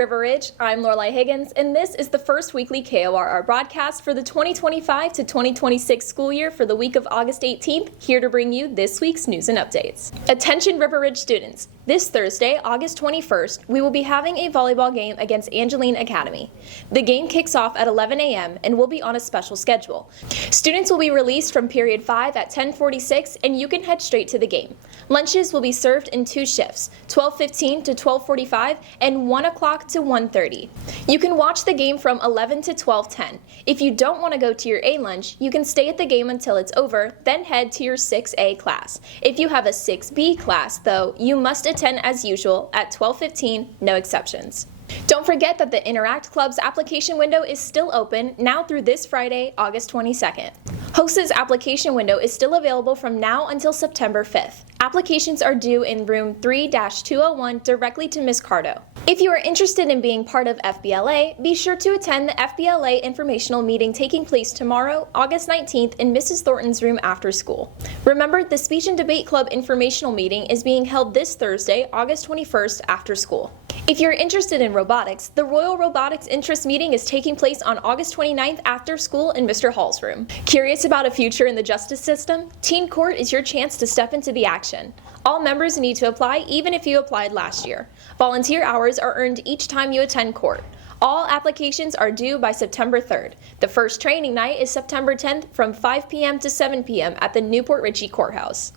River Ridge, I'm Lorelai Higgins, and this is the first weekly KORR broadcast for the 2025 to 2026 school year for the week of August 18th, here to bring you this week's news and updates. Attention River Ridge students, this Thursday, August 21st, we will be having a volleyball game against Angeline Academy. The game kicks off at 11 a.m. and will be on a special schedule. Students will be released from period 5 at 10:46 and you can head straight to the game. Lunches will be served in 2 shifts, 12:15 to 12:45 and 1 o'clock to 1:30. You can watch the game from 11 to 12:10. If you don't want to go to your A lunch, you can stay at the game until it's over, then head to your 6A class. If you have a 6B class, though, you must attend as usual at 12:15, no exceptions. Don't forget that the Interact Club's application window is still open now through this Friday, August 22nd. HOST's application window is still available from now until September 5th. Applications are due in room 3-201 directly to Ms. Cardo. If you are interested in being part of FBLA, be sure to attend the FBLA informational meeting taking place tomorrow, August 19th in Mrs. Thornton's room after school. Remember, the Speech and Debate Club informational meeting is being held this Thursday, August 21st after school. If you're interested in robotics, the Royal Robotics Interest Meeting is taking place on August 29th after school in Mr. Hall's room. Curious about a future in the justice system? Teen Court is your chance to step into the action. All members need to apply even if you applied last year. Volunteer hours are earned each time you attend court. All applications are due by September 3rd. The first training night is September 10th from 5 p.m. to 7 p.m. at the Newport Richey Courthouse.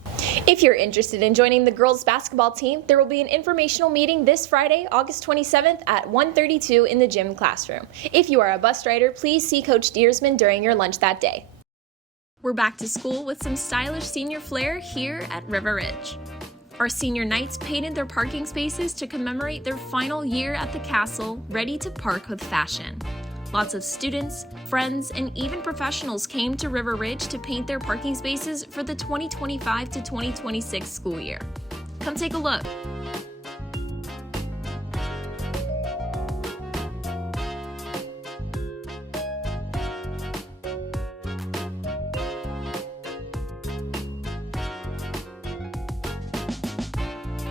If you're interested in joining the girls' basketball team, there will be an informational meeting this Friday, August 27th at 1:32 in the gym classroom. If you are a bus driver, please see Coach Deersman during your lunch that day. We're back to school with some stylish senior flair here at River Ridge. Our senior knights painted their parking spaces to commemorate their final year at the castle, ready to park with fashion. Lots of students, friends, and even professionals came to River Ridge to paint their parking spaces for the 2025 to 2026 school year. Come take a look.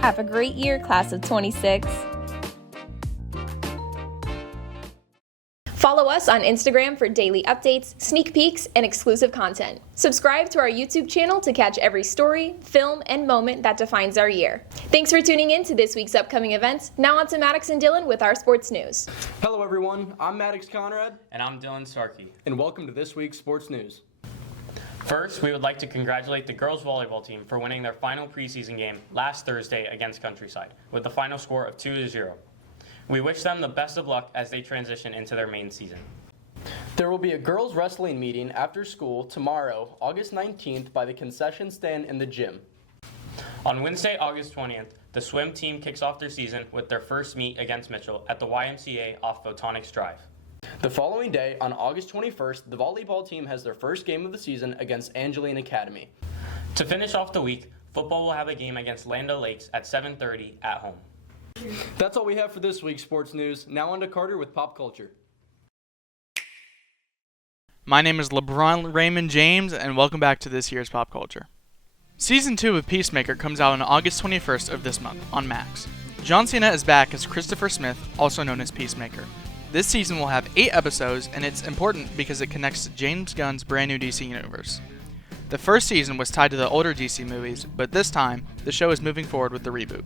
Have a great year, class of 26. Follow us on Instagram for daily updates, sneak peeks, and exclusive content. Subscribe to our YouTube channel to catch every story, film, and moment that defines our year. Thanks for tuning in to this week's upcoming events. Now on to Maddox and Dylan with our sports news. Hello everyone, I'm Maddox Conrad. And I'm Dylan Starkey. And welcome to this week's sports news. First, we would like to congratulate the girls volleyball team for winning their final preseason game last Thursday against Countryside with the final score of 2-0. We wish them the best of luck as they transition into their main season. There will be a girls wrestling meeting after school tomorrow, August 19th by the concession stand in the gym. On Wednesday, August 20th, the swim team kicks off their season with their first meet against Mitchell at the YMCA off Photonics Drive. The following day, on August 21st, the volleyball team has their first game of the season against Angeline Academy. To finish off the week, football will have a game against Lando Lakes at 7:30 at home. That's all we have for this week's sports news. Now on to Carter with pop culture. My name is LeBron Raymond James, and welcome back to this year's pop culture. Season 2 of Peacemaker comes out on August 21st of this month on Max. John Cena is back as Christopher Smith, also known as Peacemaker. This season will have 8 episodes, and it's important because it connects to James Gunn's brand new DC universe. The first season was tied to the older DC movies, but this time, the show is moving forward with the reboot.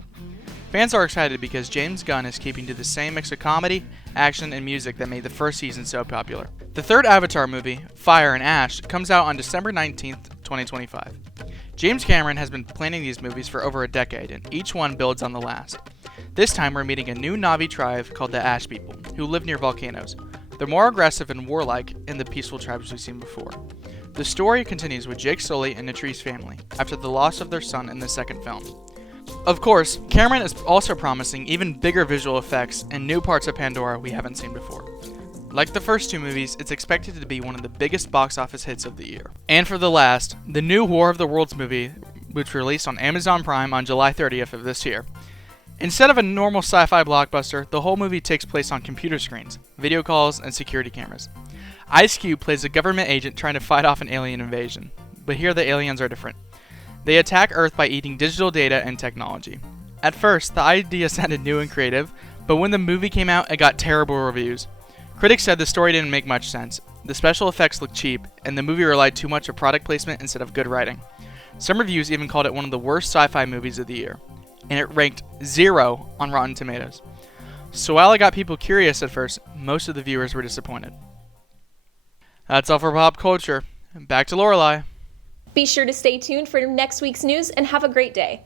Fans are excited because James Gunn is keeping to the same mix of comedy, action, and music that made the first season so popular. The third Avatar movie, Fire and Ash, comes out on December 19th, 2025. James Cameron has been planning these movies for over a decade, and each one builds on the last. This time we're meeting a new Na'vi tribe called the Ash People, who live near volcanoes. They're more aggressive and warlike than the peaceful tribes we've seen before. The story continues with Jake Sully and Natrice family, after the loss of their son in the second film. Of course, Cameron is also promising even bigger visual effects and new parts of Pandora we haven't seen before. Like the first 2 movies, it's expected to be one of the biggest box office hits of the year. And for the last, the new War of the Worlds movie, which released on Amazon Prime on July 30th of this year. Instead of a normal sci-fi blockbuster, the whole movie takes place on computer screens, video calls, and security cameras. Ice Cube plays a government agent trying to fight off an alien invasion, but here the aliens are different. They attack Earth by eating digital data and technology. At first, the idea sounded new and creative, But when the movie came out, it got terrible reviews. Critics said the story didn't make much sense, the special effects looked cheap, and the movie relied too much on product placement instead of good writing. Some reviews even called it one of the worst sci-fi movies of the year, and it ranked 0 on Rotten Tomatoes. So while it got people curious at first, most of the viewers were disappointed. That's all for pop culture. Back to Lorelai. Be sure to stay tuned for next week's news and have a great day.